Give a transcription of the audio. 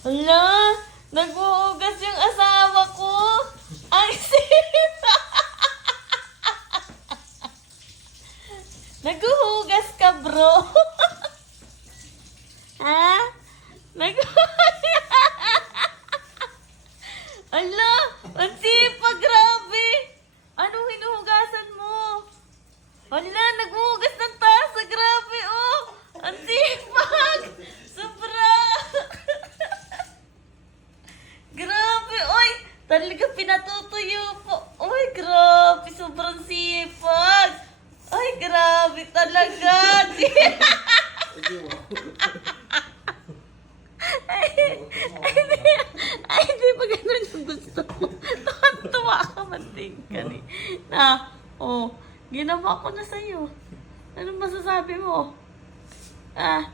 Hala, naghuhugas yung asawa ko. Ang sipa. Naghuhugas ka, bro. Ha? Naghuhugas. Ala, ang sipa, grabe. Anong hinuhugasan mo? Hala, naghuhugas ng tasa, grabe, oh. Ang sipag. Sobra. Grabe, oy. Talaga pinatutuyo po. Oy, grabe, sobrang sipag. Ay, grabe talaga. Ay, di ba ganun yung gusto ko? Tuwa ka, manting ka ni. Oh, ginawa ko na sa'yo. Anong masasabi mo? Ah,